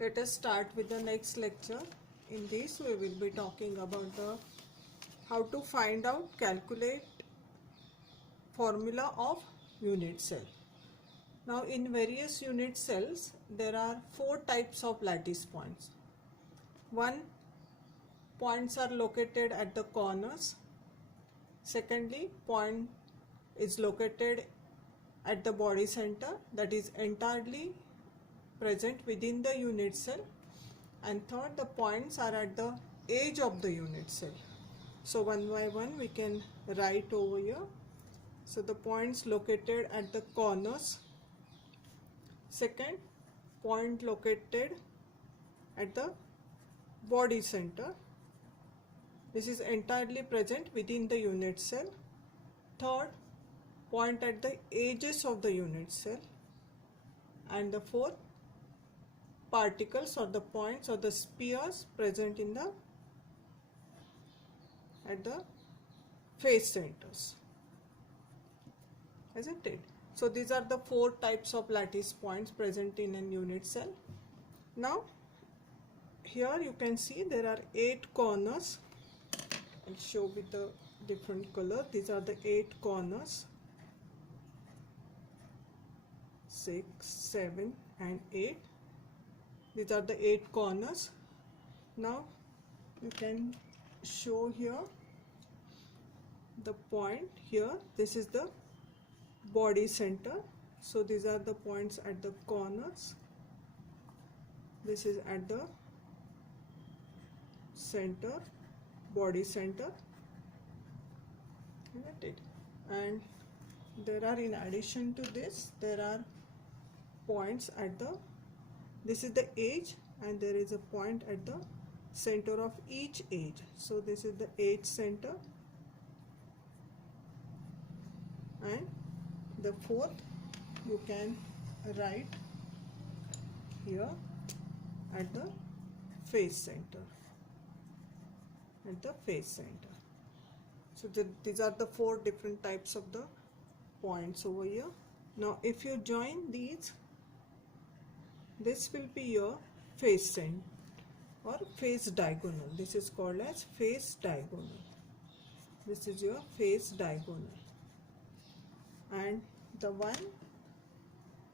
Let us start with the next lecture. In this we will be talking about how to find out, calculate formula of unit cell. Now in various unit cells there are four types of lattice points. One, points are located at the corners. Secondly, point is located at the body center, that is entirely present within the unit cell. And third, the points are at the edge of the unit cell. So one by one we can write over here. So the points located at the corners. Second, point located at the body center. This is entirely present within the unit cell. Third, point at the edges of the unit cell. And the fourth, particles or the points or the spheres present in the at the face centers, isn't it? So these are the four types of lattice points present in a unit cell. Now here you can see there are 8 corners. I'll show with the different color. These are the 8 corners, 6, 7 and 8. These are the 8 corners. Now you can show here the point here. This is the body center. So these are the points at the corners. This is at the center, body center. Isn't it? And there are, in addition to this, there are points at the, this is the edge, and there is a point at the center of each edge. So this is the edge center, and the fourth you can write here at the face center, at the face center. So these are the 4 different types of the points over here. Now if you join these, this will be your face center or face diagonal. This is called as face diagonal. This is your face diagonal. And the one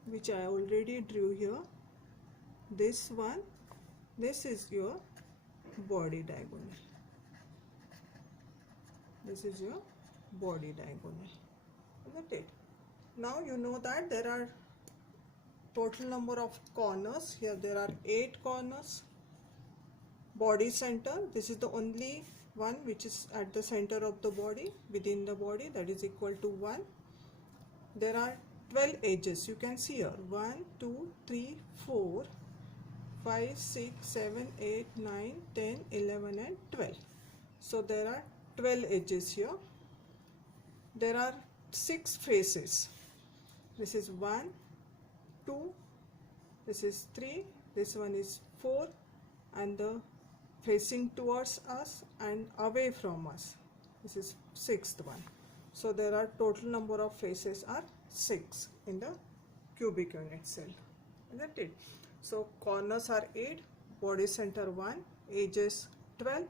which I already drew here, this one, this is your body diagonal. This is your body diagonal. Isn't it? Now you know that there are total number of corners. Here there are 8 corners. Body center, this is the only one which is at the center of the body, within the body, that is equal to 1. There are 12 edges. You can see here 1, 2, 3, 4, 5, 6, 7, 8, 9, 10, 11 and 12. So there are 12 edges here. There are 6 faces. This is 1, 2, this is 3, this one is 4, and the facing towards us and away from us, this is 6th one. So there are total number of faces are 6 in the cubic unit cell, isn't it? So corners are 8, body center 1, edges 12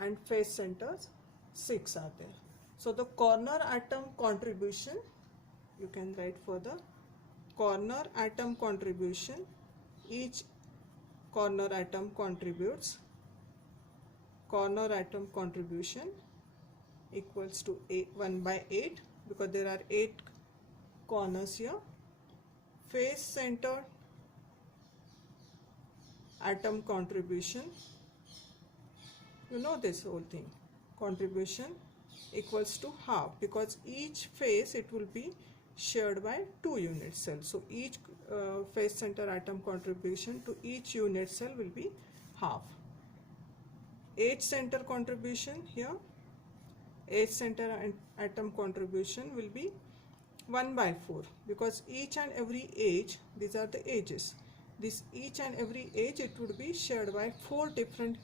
and face centers 6 are there. So the corner atom contribution, you can write for the corner atom contribution. Each corner atom contributes, corner atom contribution equals to 1 by 8, because there are 8 corners here. Face center atom contribution, you know this whole thing, contribution equals to half, because each face it will be shared by 2 unit cells. So each face center atom contribution to each unit cell will be half. Edge center contribution here, edge center atom contribution will be 1 by 4, because each and every edge, these are the edges, this each and every edge it would be shared by 4 different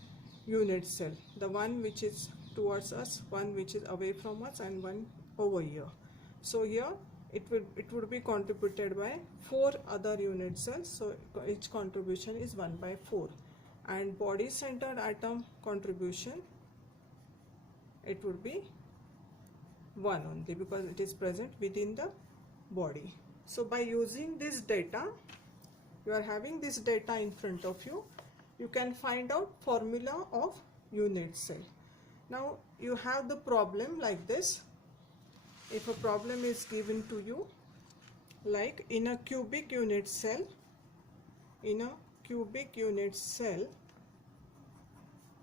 unit cell, the one which is towards us, one which is away from us, and one over here. So here it would be contributed by 4 other unit cells, so each contribution is 1 by 4. And body centered atom contribution, it would be 1 only, because it is present within the body. So by using this data, you are having this data in front of you, you can find out formula of unit cell. Now you have the problem like this. If a problem is given to you, like in a cubic unit cell,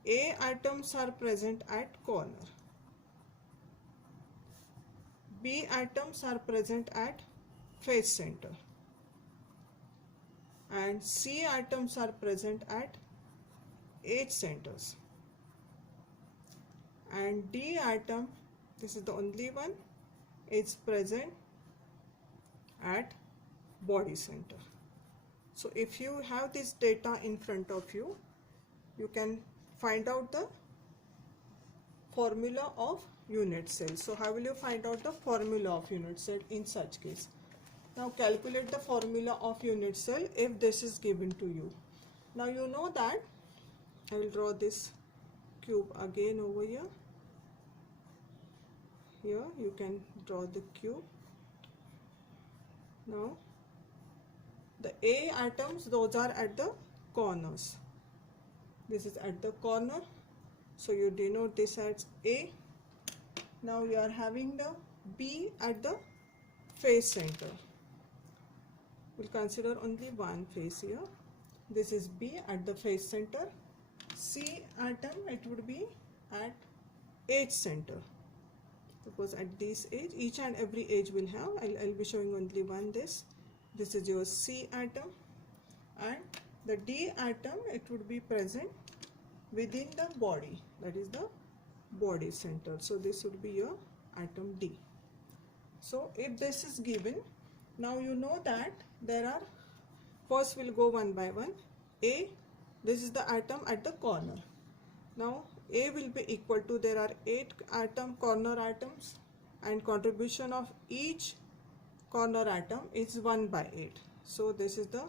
A atoms are present at corner, B atoms are present at face center, and C atoms are present at edge centers, and D atom, this is the only one, is present at body center. So if you have this data in front of you, you can find out the formula of unit cell. So how will you find out the formula of unit cell in such case? Now calculate the formula of unit cell if this is given to you. Now you know that, I will draw this cube again over here. Here you can draw the cube. Now the A atoms, those are at the corners. This is at the corner, so you denote this as A. Now you are having the B at the face center. We'll consider only one face here. This is B at the face center. C atom, it would be at edge center. Suppose at this edge, each and every edge will have, I'll be showing only one this. This is your C atom, and the D atom, it would be present within the body, that is the body center. So this would be your atom D. So if this is given, now you know that there are, first we'll go one by one. A, this is the atom at the corner. Now A will be equal to, there are 8 corner atoms, and contribution of each corner atom is 1 by 8. So this is the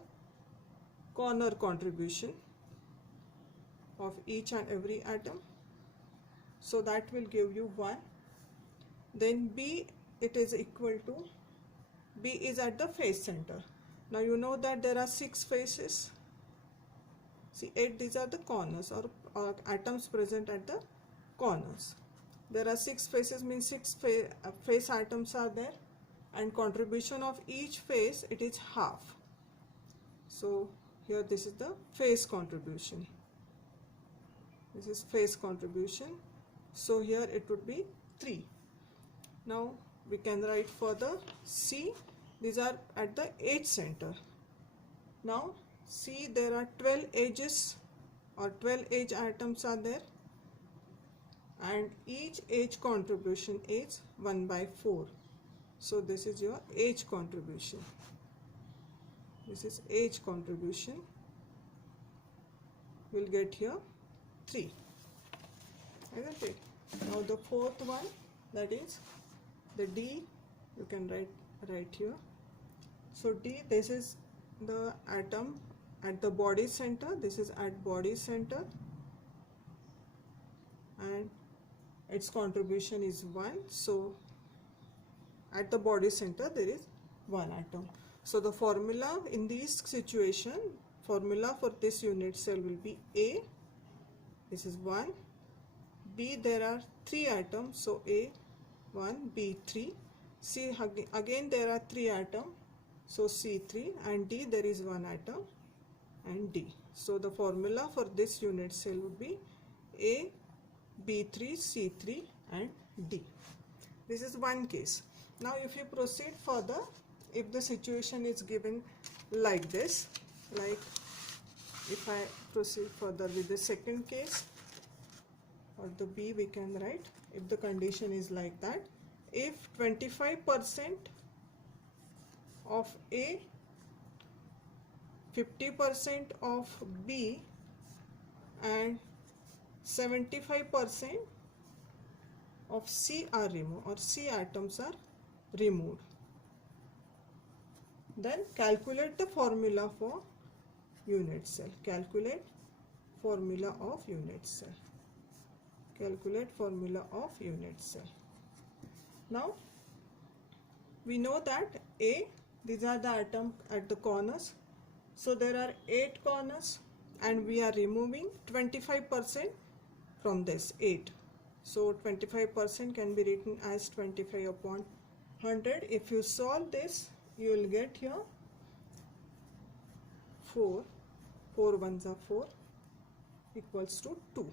corner contribution of each and every atom. So that will give you 1. Then B, it is equal to, B is at the face center. Now you know that there are 6 faces. See, 8, these are the corners, or atoms present at the corners. There are 6 faces, means 6 face atoms are there, and contribution of each face, it is half. So here this is the face contribution. This is face contribution. So here it would be 3. Now we can write further C. These are at the edge center. Now C, there are 12 edges, or 12 edge atoms are there, and each edge contribution is 1 by 4. So this is your edge contribution. This is edge contribution. We'll get here 3. Isn't it? Now the fourth one, that is the D, you can write here. So D, this is the atom at the body center. This is at body center, and its contribution is 1. So at the body center there is 1 atom. So the formula in this situation, formula for this unit cell will be A, this is 1, B, there are 3 atoms, so A 1, B 3, C, again there are 3 atoms, so C 3, and D, there is 1 atom, and D. So the formula for this unit cell would be A, B3, C3, and D. This is one case. Now if you proceed further, if the situation is given like this, like if I proceed further with the second case, or the B we can write, if the condition is like that, if 25% of A, 50% of B, and 75% of C are removed, or C atoms are removed. Then calculate the formula for unit cell. Calculate formula of unit cell. Calculate formula of unit cell. Now we know that A, these are the atoms at the corners. So there are 8 corners and we are removing 25% from this 8. So 25% can be written as 25 upon 100. If you solve this, you will get here 4. 4 ones are 4 equals to 2.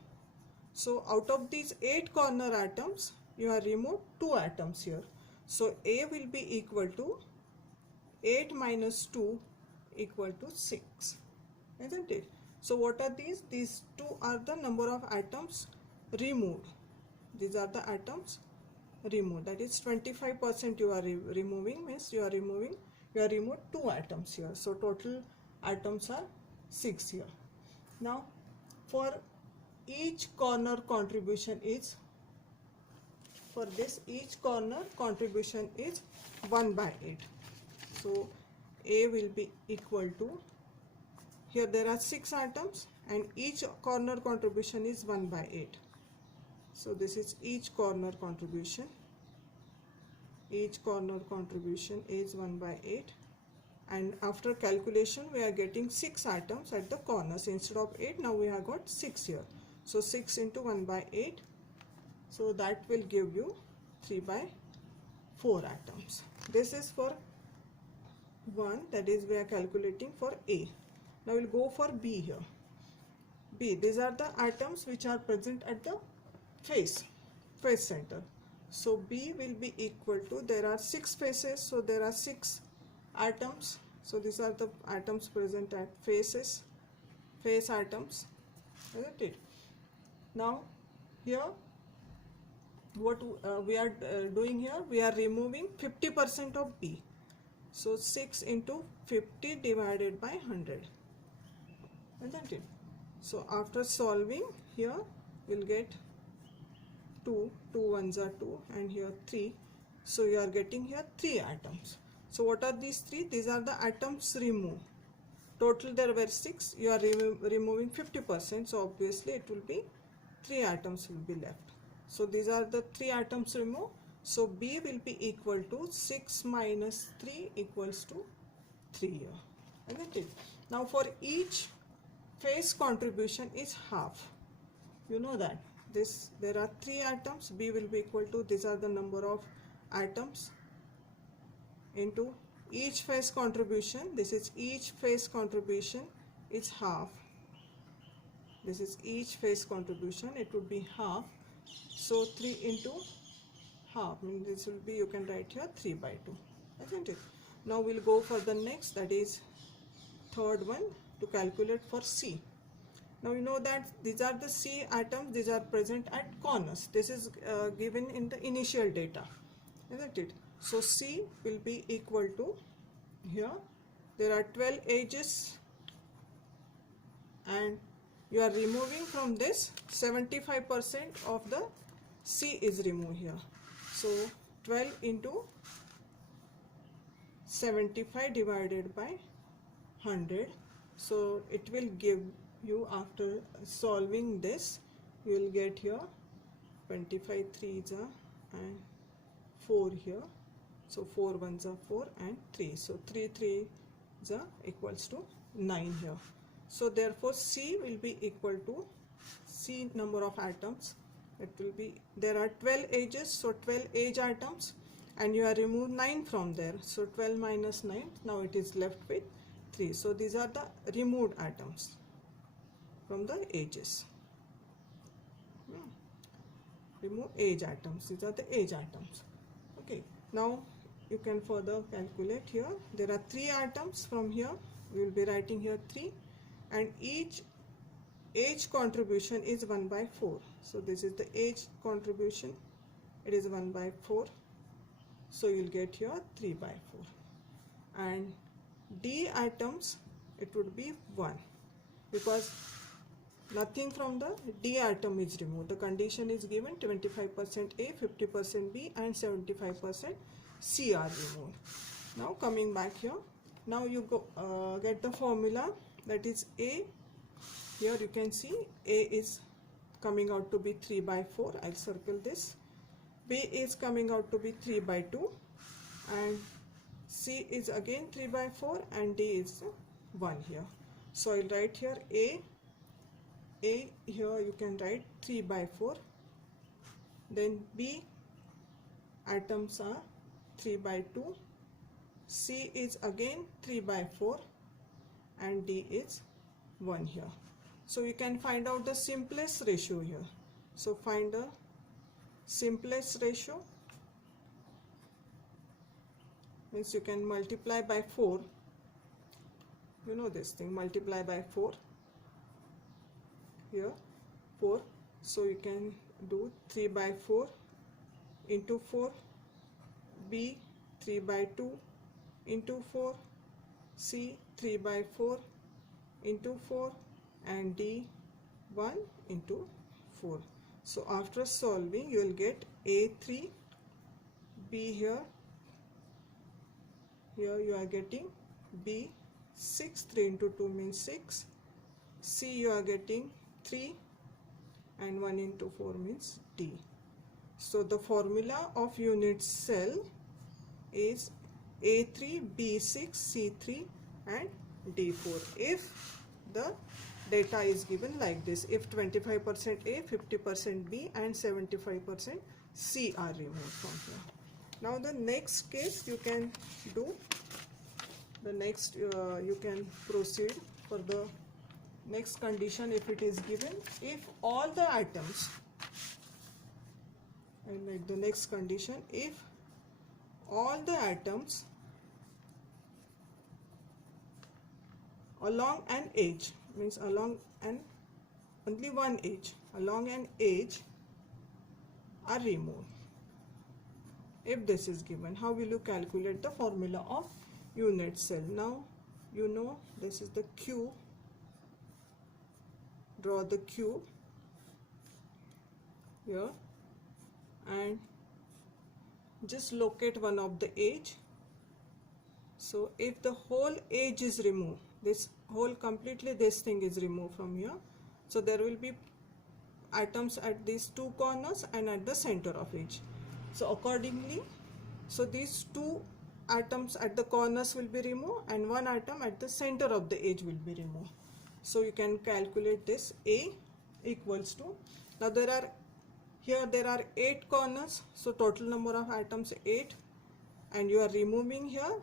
So out of these 8 corner atoms, you have removed 2 atoms here. So A will be equal to 8 minus 2 equal to 6, isn't it? So what are these? These 2 are the number of atoms removed. These are the atoms removed. That is 25% you are removing, means you removed 2 atoms here. So total atoms are 6 here. Now for each corner contribution is, for this each corner contribution is 1 by 8. So A will be equal to, here there are 6 atoms and each corner contribution is 1 by 8. So this is each corner contribution. Each corner contribution is 1 by 8. And after calculation we are getting 6 atoms at the corners instead of 8. Now we have got 6 here. So 6 into 1 by 8. So that will give you 3 by 4 atoms. This is for 1, that is we are calculating for A. Now we'll go for B here. B, these are the atoms which are present at the face center. So B will be equal to, there are 6 faces, so there are 6 atoms. So these are the atoms present at face atoms, isn't it? Now here what we are doing here, we are removing 50% of B. So 6 into 50 divided by 100, isn't it? So after solving here, we'll get 2 ones are 2 and here 3. So you are getting here 3 atoms. So what are these 3? These are the atoms removed. Total there were 6. You are removing 50%. So obviously it will be 3 atoms will be left. So these are the 3 atoms removed. So B will be equal to 6 minus 3 equals to 3 here, isn't it? Now for each face contribution is half. You know that there are 3 atoms. B will be equal to, these are the number of atoms into each face contribution. This is each face contribution is half. This is each face contribution, it would be half. So 3 into half, means this will be, you can write here 3 by 2, isn't it? Now we'll go for the next, that is third one, to calculate for C. Now you know that these are the C atoms, these are present at corners. This is given in the initial data, isn't it? So C will be equal to, here there are 12 edges and you are removing from this 75% of the C is removed here. So 12 into 75 divided by 100. So it will give you, after solving this, you will get here 25 3s are and 4 here. So 4 ones are 4 and 3. So 3 3s are equals to 9 here. So therefore C will be equal to, C number of atoms, it will be, there are 12 edges, so 12 edge atoms and you have removed 9 from there. So 12 minus 9, now it is left with 3. So these are the removed atoms from the edges. Remove edge atoms, these are the edge atoms. Okay, now you can further calculate here. There are 3 atoms from here, we will be writing here 3, and each edge contribution is 1 by 4. So this is the edge contribution, it is 1 by 4. So you will get here 3 by 4. And D atoms, it would be 1, because nothing from the D atom is removed. The condition is given, 25% A, 50% B and 75% C are removed. Now coming back here, Now you go get the formula, that is A. Here you can see A is coming out to be 3 by 4. I'll circle this. B is coming out to be 3 by 2, and C is again 3 by 4, and D is 1 here. So I'll write here A. Here you can write 3 by 4. Then B atoms are 3 by 2. C is again 3 by 4, and D is 1 here. So you can find out the simplest ratio here. So find the simplest ratio, means you can multiply by 4. You know this thing, multiply by 4. Here 4. So you can do 3 by 4 into 4. B 3 by 2 into 4. C 3 by 4 into 4, and D 1 into 4. So after solving you will get A3, B here you are getting B6, 3 into 2 means 6, C you are getting 3, and 1 into 4 means D. So the formula of unit cell is A3, B6, C3 and D4 if the data is given like this. If 25% A, 50% B and 75% C are removed from here. Now the next case you can do, the next you can proceed for the next condition. If it is given, if all the atoms, and like the next condition, if all the atoms along an edge, means along an only one edge, along an edge are removed. If this is given, how will you calculate the formula of unit cell? Now you know this is the cube. Draw the cube here and just locate one of the edge. So if the whole edge is removed, this whole completely this thing is removed from here, so there will be atoms at these two corners and at the center of edge. So accordingly, so these two atoms at the corners will be removed and one atom at the center of the edge will be removed. So you can calculate this. A equals to, now there are 8 corners, so total number of atoms 8, and you are removing here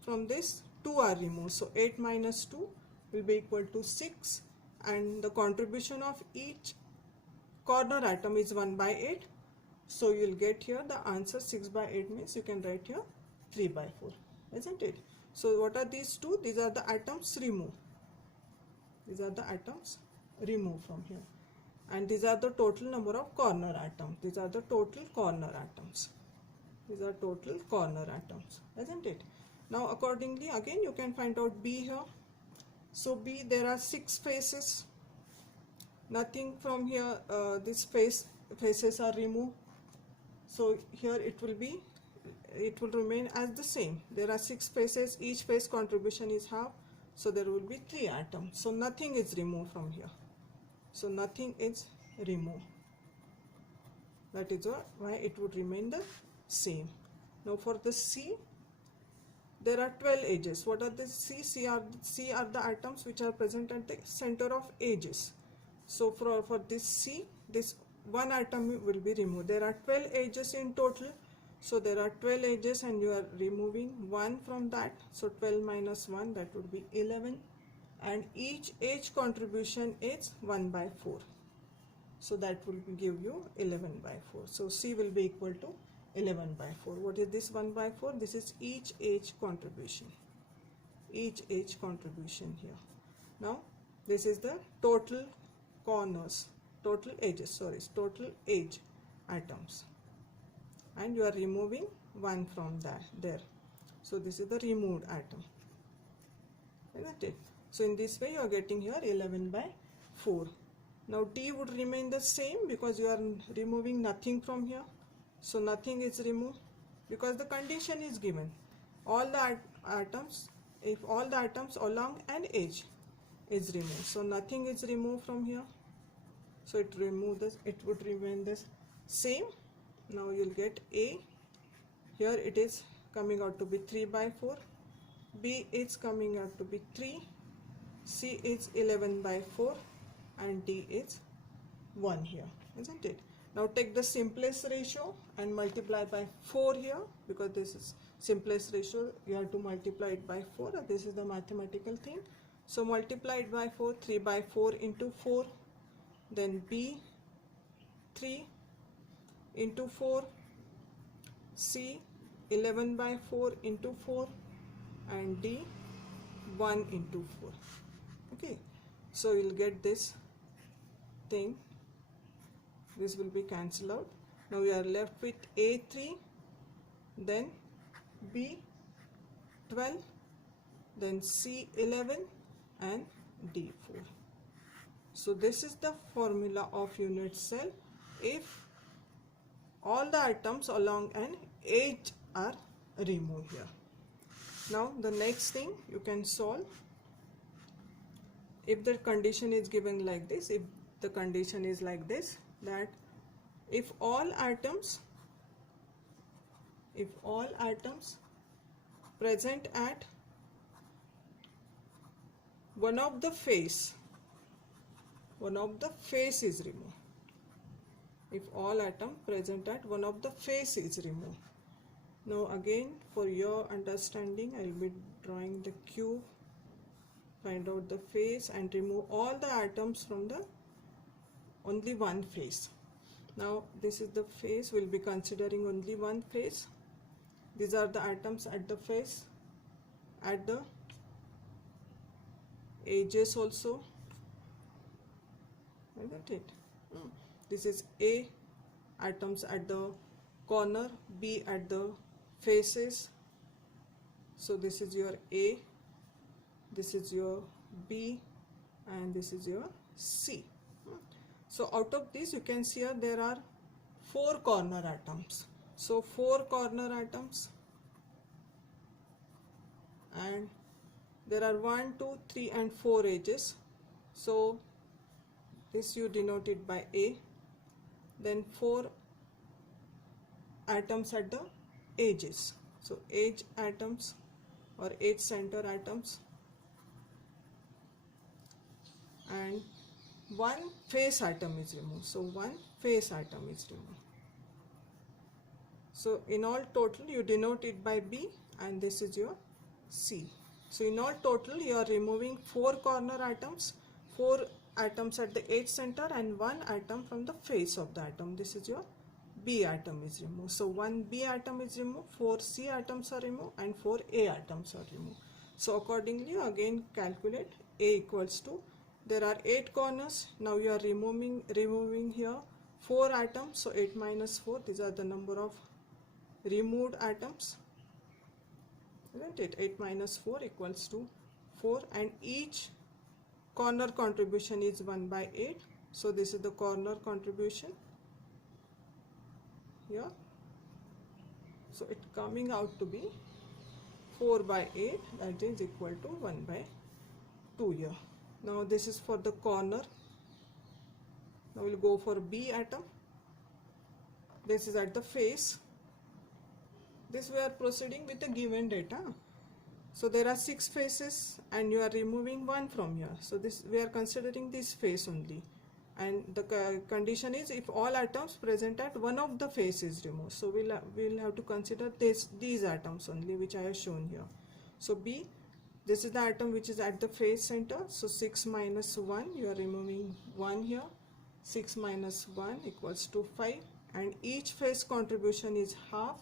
from this 2 are removed, so 8 minus 2 will be equal to 6, and the contribution of each corner atom is 1 by 8. So you will get here the answer 6 by 8 means you can write here 3 by 4, isn't it? So what are these two? These are the atoms removed. These are the atoms removed from here, and these are the total number of corner atoms. These are the total corner atoms. These are total corner atoms, isn't it? Now accordingly again you can find out B here. So B, there are 6 faces. Nothing from here, this faces are removed. So here it will remain as the same. There are 6 faces, each face contribution is half, so there will be 3 atoms. So nothing is removed from here. So nothing is removed. That is why it would remain the same. Now for the C, there are 12 edges. What are the C? C are the atoms which are present at the center of edges. So for this C, this one atom will be removed. There are 12 edges in total. So there are 12 edges and you are removing 1 from that. So 12 minus 1, that would be 11. And each edge contribution is 1 by 4. So that will give you 11 by 4. So C will be equal to 11 by 4. What is this 1 by 4? This is each edge contribution. Each edge contribution here. Now this is the total corners, total edges, total edge atoms. And you are removing 1 from there. So this is the removed atom, isn't it? So in this way you are getting here 11 by 4. Now D would remain the same because you are removing nothing from here. So nothing is removed because the condition is given. All the atoms if all the atoms along an edge is removed. So nothing is removed from here, so it remove this, it would remain this same. Now you'll get A, here it is coming out to be 3 by 4, B is coming out to be 3, C is 11 by 4, and D is 1 here, isn't it? Now take the simplest ratio and multiply by 4 here, because this is simplest ratio, you have to multiply it by 4, and this is the mathematical thing. So multiply it by 4, 3 by 4 into 4, then B 3 into 4, C 11 by 4 into 4, and D 1 into 4. Okay, so you'll get this thing, this will be cancelled out. Now we are left with A3, then B 12, then C 11, and D 4. So this is the formula of unit cell if all the atoms along an edge are removed here. Now the next thing you can solve, if the condition is given like this, if the condition is like this, that if all atoms present at one of the face is removed, if all atom present at one of the face is removed. Now again, for your understanding, I will be drawing the cube, find out the face and remove all the atoms from the only one face. Now this is the face, we will be considering only one face. These are the atoms at the face, at the edges also, isn't it? This is A, atoms at the corner, B at the faces. So this is your A, this is your B, and this is your C. So out of this you can see here there are 4 corner atoms. So 4 corner atoms, and there are 1, 2, 3 and 4 edges. So this you denote it by A. Then 4 atoms at the edges. So edge atoms or edge center atoms, and 1 face atom is removed. So 1 face atom is removed. So in all total you denote it by B, and this is your C. So in all total you are removing 4 corner atoms, 4 atoms at the edge center, and 1 atom from the face of the atom. This is your B atom is removed. So 1 B atom is removed, 4 C atoms are removed, and 4 A atoms are removed. So accordingly you again calculate A equals to, there are 8 corners. Now you are removing here 4 atoms. So 8 minus 4, these are the number of removed atoms, isn't it? 8 minus 4 equals to 4, and each corner contribution is 1 by 8. So this is the corner contribution here. So it coming out to be 4 by 8, that is equal to 1 by 2 here. Now this is for the corner. Now we'll go for B atom. This is at the face. This we are proceeding with the given data. So there are 6 faces and you are removing 1 from here. So this we are considering this face only. And the condition is if all atoms present at one of the face is removed. So we'll have to consider these atoms only, which I have shown here. So B, this is the atom which is at the face center. So 6 minus 1, you are removing 1 here. 6 minus 1 equals to 5, and each face contribution is half.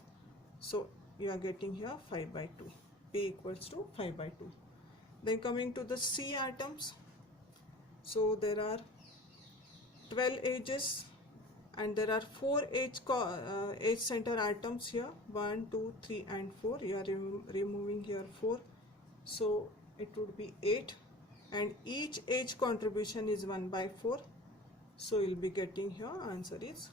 So you are getting here 5 by 2. P equals to 5 by 2. Then coming to the C atoms. So there are 12 edges and there are 4 edge center atoms here, 1, 2, 3 and 4. You are removing here 4. So it would be 8, and each edge contribution is 1 by 4. So you'll be getting here answer is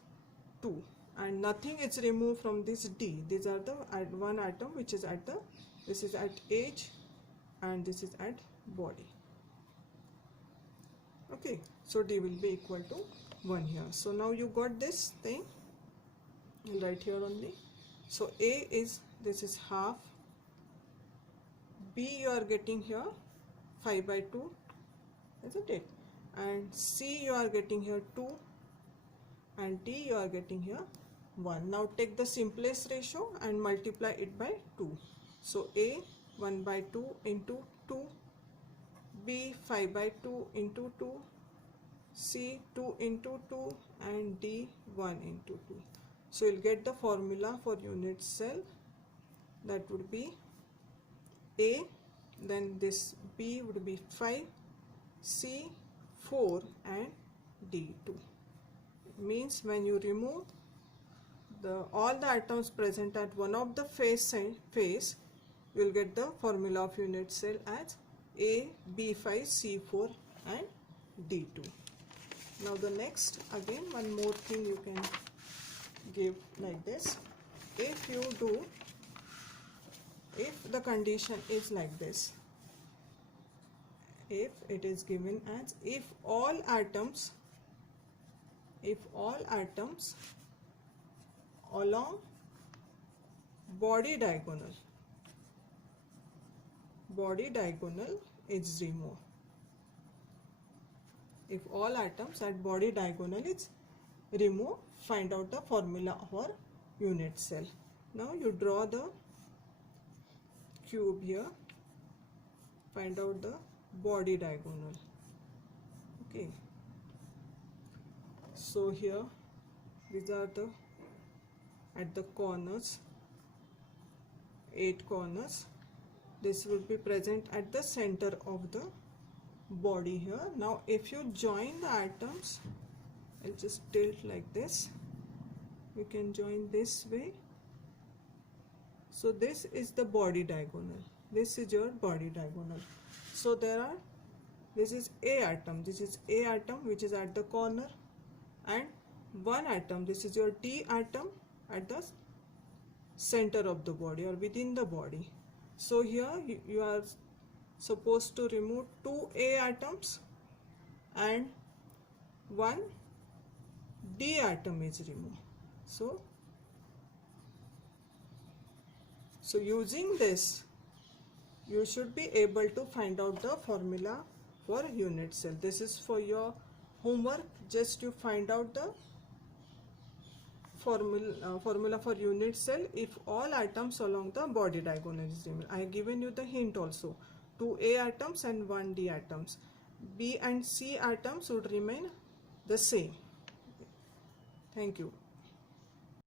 2, and nothing is removed from this D. These are the one atom which is at the, this is at edge, and this is at body. Okay, so D will be equal to 1 here. So now you got this thing, I'll write here only. So A is, this is half, B you are getting here 5 by 2, isn't it? And C you are getting here 2, and D you are getting here 1. Now take the simplest ratio and multiply it by 2. So A 1 by 2 into 2, B 5 by 2 into 2, C 2 into 2, and D 1 into 2. So you'll get the formula for unit cell. That would be A, then this B would be 5, C 4, and D 2. Means when you remove all the atoms present at one of the face, you will get the formula of unit cell as A, B5, C4, and D2. Now the next, again one more thing you can give like this. If the condition is like this, if it is given as if all atoms along body diagonal is removed. If all atoms at body diagonal is removed, find out the formula of our unit cell. Now you draw the cube here, find out the body diagonal. Okay, so here these are the at the corners, 8 corners. This will be present at the center of the body here. Now if you join the atoms, I'll just tilt like this, you can join this way. So this is the body diagonal, this is your body diagonal. So this is A atom, which is at the corner, and one atom, this is your D atom at the center of the body or within the body. So here you are supposed to remove 2 A atoms and 1 D atom is removed. So using this, you should be able to find out the formula for unit cell. This is for your homework. Just you find out the formula for unit cell if all atoms along the body diagonal is removed. I have given you the hint also. 2 A atoms and 1 D atoms. B and C atoms would remain the same. Thank you.